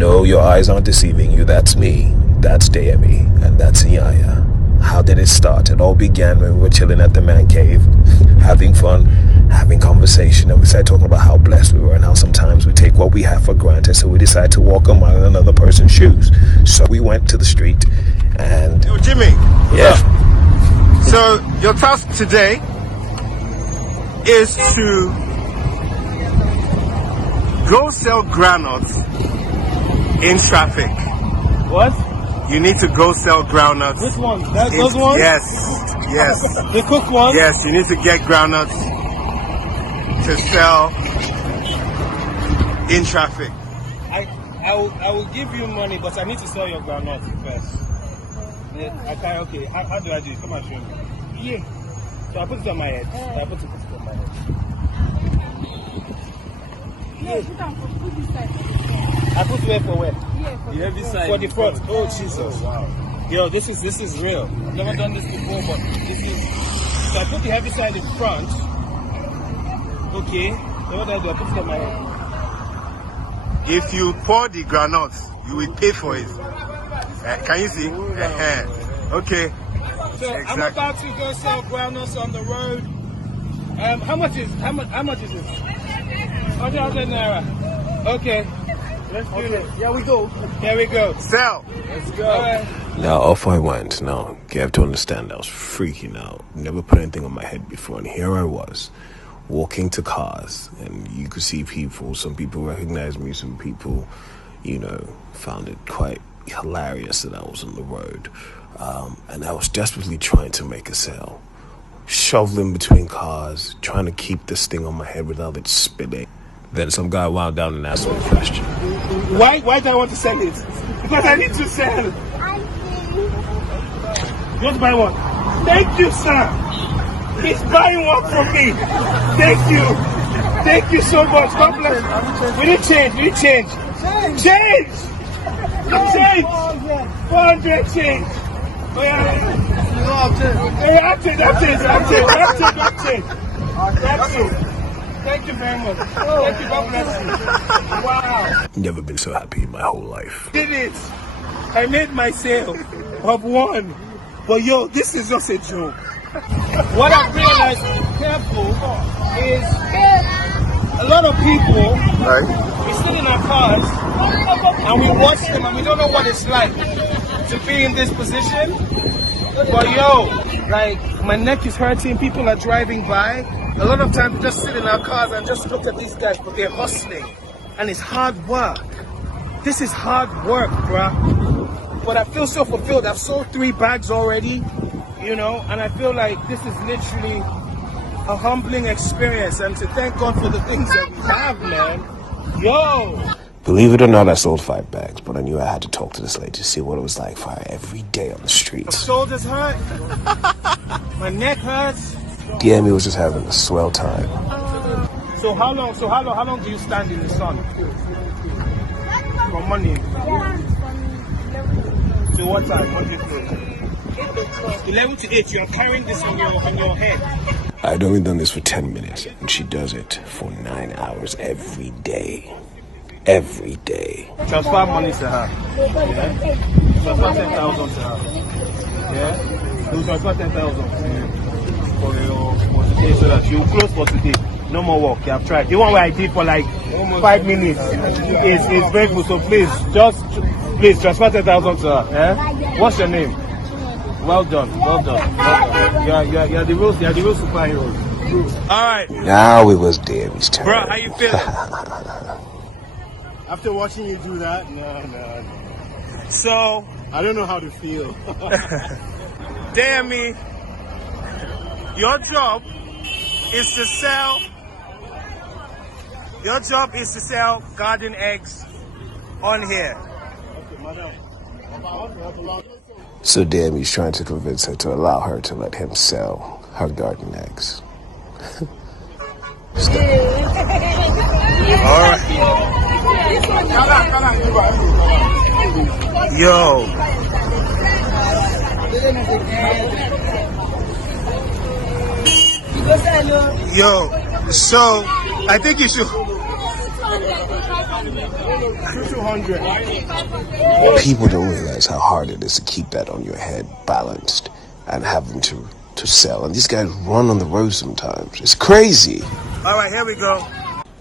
No, your eyes aren't deceiving you. That's me. That's Demi. And that's Yaya. How did it start? It all began when we were chilling at the man cave, having fun, having conversation, and we started talking about how blessed we were and how sometimes we take what we have for granted, so we decided to walk a mile in another person's shoes. So we went to the street and... Yo, Jimmy. Yeah. So your task today is to go sell groundnuts in traffic. What? You need to go sell groundnuts. Which one? Those ones? Yes. The cooked ones? Yes, you need to get groundnuts to sell in traffic. I will give you money, but I need to sell your groundnuts first. Yeah, okay. How do I do it? Come and show me. Yeah. So I put it on my head. I put it on my head. Yeah. I put where for where? The heavy side. For the front. Oh Jesus! Oh, wow. Yo, this is real. I've never done this before, but this is. So I put the heavy side in front. Okay. So what do I do? I put it on my head. If you pour the groundnuts, you will pay for it. Can you see? Okay. So exactly. I'm about to go sell groundnuts on the road. How much is this? 100 naira. Okay. Let's do it. Here we go. Here we go. Sell. Let's go. Now off I went. Now you have to understand, I was freaking out. Never put anything on my head before, and here I was, walking to cars, and you could see people. Some people recognized me. Some people, found it quite hilarious that I was on the road, and I was desperately trying to make a sale, shoveling between cars, trying to keep this thing on my head without it spinning. Then some guy wound down and asked me a question. Why do I want to sell it? Because I need to sell. You want to buy one? Thank you, sir. He's buying one from me. Thank you. Thank you so much. God bless. We need change. Change. 400 change. Oh, yeah. That's it. Thank you very much. Thank you. God bless you. Wow. Never been so happy in my whole life. Did it. I made my sale of one. But yo, this is just a joke. What I've realized, careful, is a lot of people, we sit in our cars and we watch them and we don't know what it's like to be in this position. But yo, like, my neck is hurting, people are driving by. A lot of times we just sit in our cars and just look at these guys, but they're hustling. And it's hard work. This is hard work, bruh. But I feel so fulfilled. I've sold 3 bags already, and I feel like this is literally a humbling experience. And to thank God for the things that we have, man. Yo! Believe it or not, I sold 5 bags, but I knew I had to talk to this lady to see what it was like for her every day on the streets. My shoulders hurt. My neck hurts. Demi was just having a swell time. So how long do you stand in the sun? For money? So what time? What do you think? 11 to 8. You're carrying this on your head. I'd only done this for 10 minutes, and she does it for 9 hours every day. Every day. Transfer money to her. Yeah? Transfer 10,000 to her. Yeah? You transfer 10,000 for today, so that you close for today. No more work. You have tried. The one where I did for like 5 minutes is very good. So please transfer 10,000 to her. Yeah? What's your name? Well done. You're the real superhero. All right. Now it was Demi's turn. Bro, how you feeling? After watching you do that, no. So I don't know how to feel. Demi, your job is to sell garden eggs on here. So Demi's trying to convince her to allow her to let him sell her garden eggs. All right. Yo. So I think you should. 200. People don't realize how hard it is to keep that on your head balanced and having to sell. And these guys run on the road sometimes. It's crazy. All right, here we go.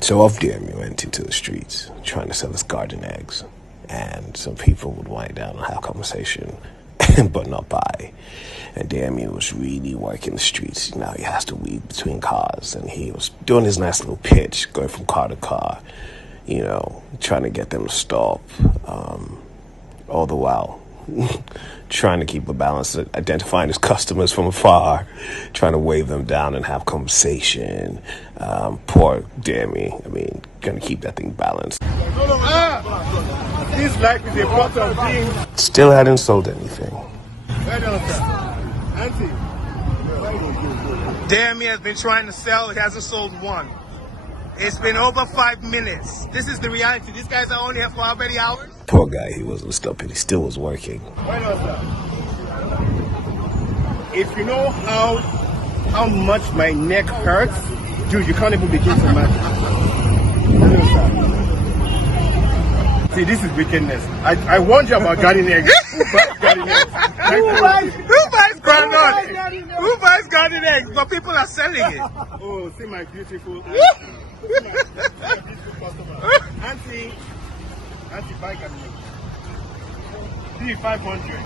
So off there, we went into the streets trying to sell his garden eggs. And some people would wind down and have a conversation, but not buy. And Damien was really working the streets. Now he has to weave between cars. And he was doing his nice little pitch, going from car to car, you know, trying to get them to stop. All the while trying to keep a balance, identifying his customers from afar, trying to wave them down and have conversation. Poor Damien, I mean, gonna keep that thing balanced. This life is a pot of beans. Still hadn't sold anything. Auntie. Damien has been trying to sell. He hasn't sold one. It's been over 5 minutes. This is the reality. These guys are only here for how many hours? Poor guy, he wasn't stopping. He still was working. Why not, sir? If you know how much my neck hurts, dude, you can't even begin to imagine. See, this is wickedness. I warned you about garden eggs. Who buys garden eggs? Who buys groundnut? Who buys garden eggs? But people are selling it. Oh, see my beautiful Auntie, buy garden eggs. 3,500.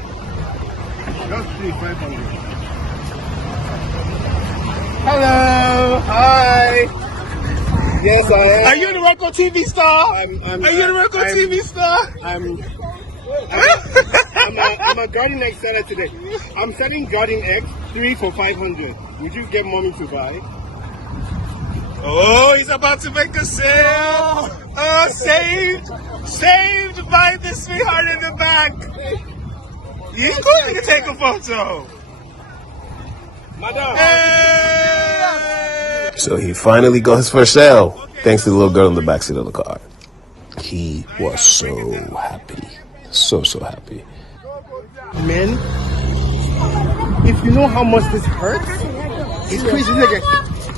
Just 3,500. Hello, hi. Yes, I am. Are you the record TV star? Are you the record TV star? I'm a garden egg seller today. I'm selling garden eggs 3 for 500. Would you get mommy to buy? Oh, he's about to make a sale. Oh, saved by the sweetheart in the back. You going to take a photo? Madam. Hey! So he finally got his first sale, thanks to the little girl in the backseat of the car. He was so happy. So happy. Men, if you know how much this hurts, it's crazy.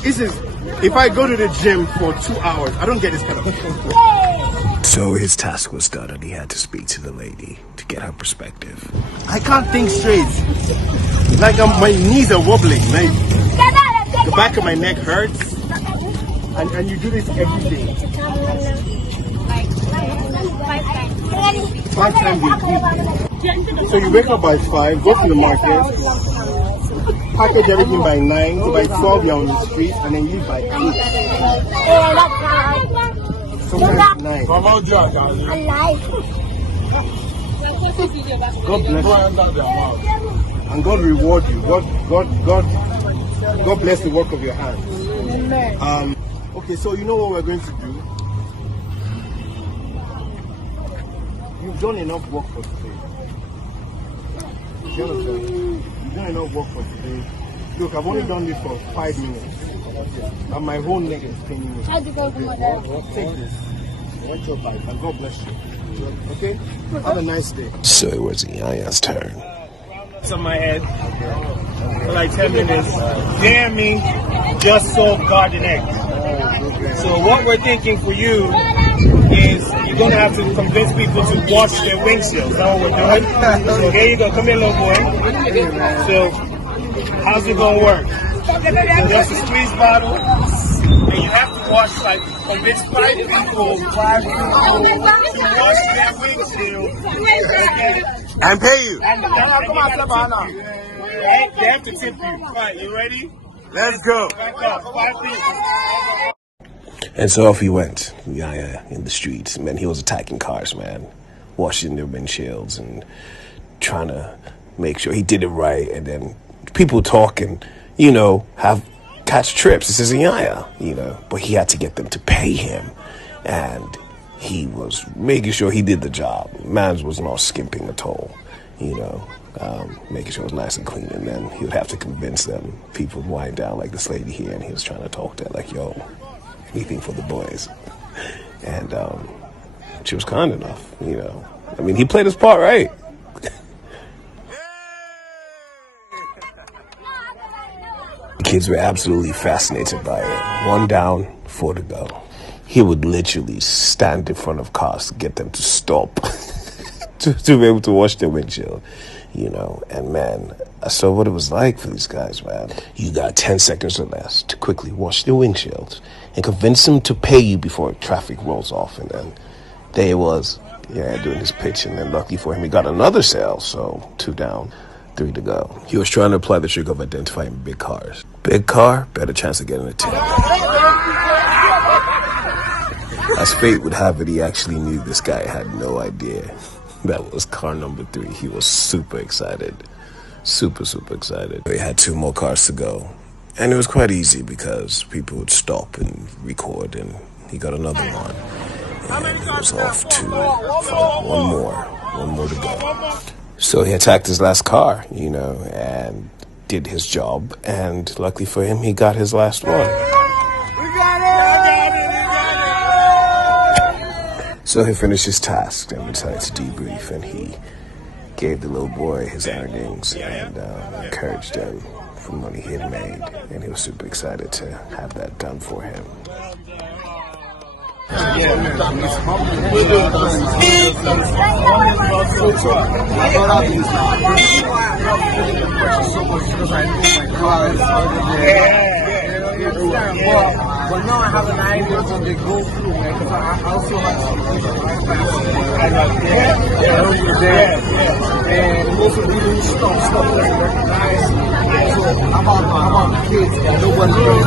This is, if I go to the gym for 2 hours, I don't get this kind of pain. So his task was done and he had to speak to the lady to get her perspective. I can't think straight. Like my knees are wobbling. Like the back of my neck hurts. And you do this every day. 5 times a week. So you wake up by 5, go to the market, package everything by 9, so by 12 you're on the street, and then leave by 8. Sometimes 9. God bless you. And God reward you. God bless the work of your hands. Okay, so you know what we're going to do? You've done enough work for today. You understand? You've done enough work for today. Look, I've only done this for 5 minutes. And my whole neck is paining me. Take this. Watch your bike, and God bless you. Okay? Have a nice day. So it was Yaya's turn. It's on my head for like 10 minutes. Damn me, just sold garden eggs. So what we're thinking for you is you're going to have to convince people to wash their windshields. That's what we're doing. So here you go. Come here, little boy. So how's it going to work? So just a squeeze bottle. And you have to wash, like, convince 5 people to wash their windshield. Okay? And pay you. And they have to tip you. Right, you ready? Let's go. Back up. 5 people. And so off he went, Yaya, in the streets. Man, he was attacking cars, man. Washing their windshields and trying to make sure he did it right. And then people talk and, you know, catch trips. This is Yaya, you know. But he had to get them to pay him. And he was making sure he did the job. Man was not skimping at all, you know. Making sure it was nice and clean. And then he would have to convince them. People would wind down like this lady here. And he was trying to talk to her like, yo, anything for the boys. And she was kind enough, you know. I mean, he played his part right. The kids were absolutely fascinated by it. 1 down, 4 to go. he would literally stand in front of cars to get them to stop to be able to wash their windshield, you know. And man, I saw what it was like for these guys, man. You got 10 seconds or less to quickly wash their windshields and convince them to pay you before traffic rolls off. And then there he was, doing his pitch. And then luckily for him, he got another sale. So 2 down, 3 to go. He was trying to apply the trick of identifying big cars. Big car, better chance of getting a tip. As fate would have it, he actually knew this guy had no idea that was car number 3. He was super excited. Super excited. We had 2 more cars to go. And it was quite easy because people would stop and record, and he got another one. And he was off to find one more to go. So he attacked his last car, and did his job. And luckily for him, he got his last one. So he finished his task and decided to debrief, and he gave the little boy his earnings and encouraged him for the money he had made, and he was super excited to have that done for him. But now I have an idea of what they go through, man, because I also like some and most of these stuff doesn't recognize. So how about the kids that nobody knows?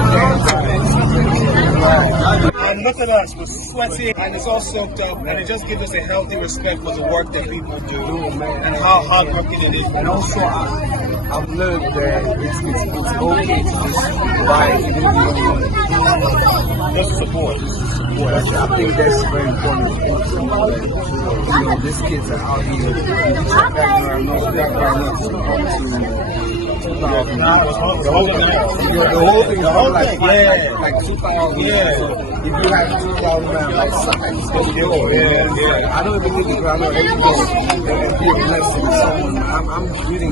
And look at us, we're sweaty and it's all soaked up, and it just gives us a healthy respect for the work that people do and how hardworking it is. And also, I've learned that it's okay to just buy Just support. I think that's very important. These kids are out here. The whole thing, like 2,000. Yeah. If you have 2,000, like size, I don't even think I know everything. Be a blessing to someone. I'm reading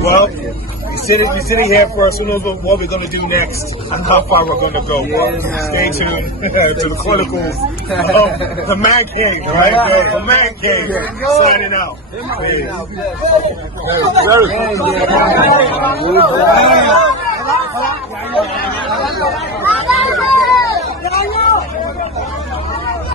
Well, you're sitting here for us. Who knows what we're going to do next and how far we're going to go. Stay tuned to the Chronicles of the Man King, right? The Man King signing out. Very